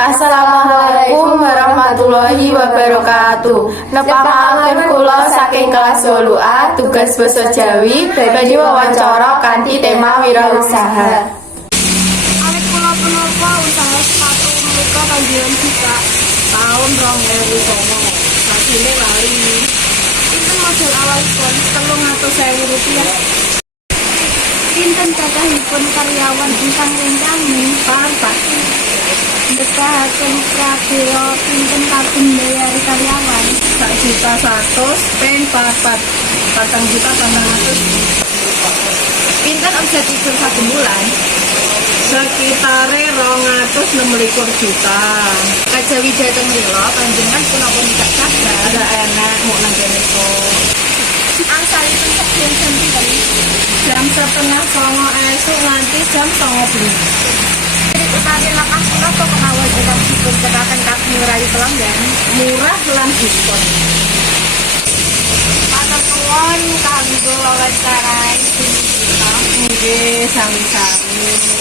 Assalamualaikum warahmatullahi wabarakatuh. Nepakaken kula saking kelas 8A tugas basa Jawi badhe wawancara kanthi tema wirausaha. Awit kula punapa usaha sepatu muka panggilan kita tahun 2009. Hasilnya lali. Itu modal awalipun Rp300.000. Pinten cacahipun karyawan ingkang rencangi Pak. Dekahaken prakira pinten kaping mbayari karyawan 1.100.000 ping 400. pinten omsetipun saben bulan Sekitare 226 juta. kajawi dhateng mrila panjenengan punapa mikak sabar Ada enak mau nang kene kok. angsalipun sekian jam pinten Jam 8:30 esuk nganti jam 9:00. utawi langkah punapa kemawon ingkang dipun tekaken kagem ngurahi pelanggan Murah lan diskon. matur nuwun kanggo wawancara Nggih, sami-sami.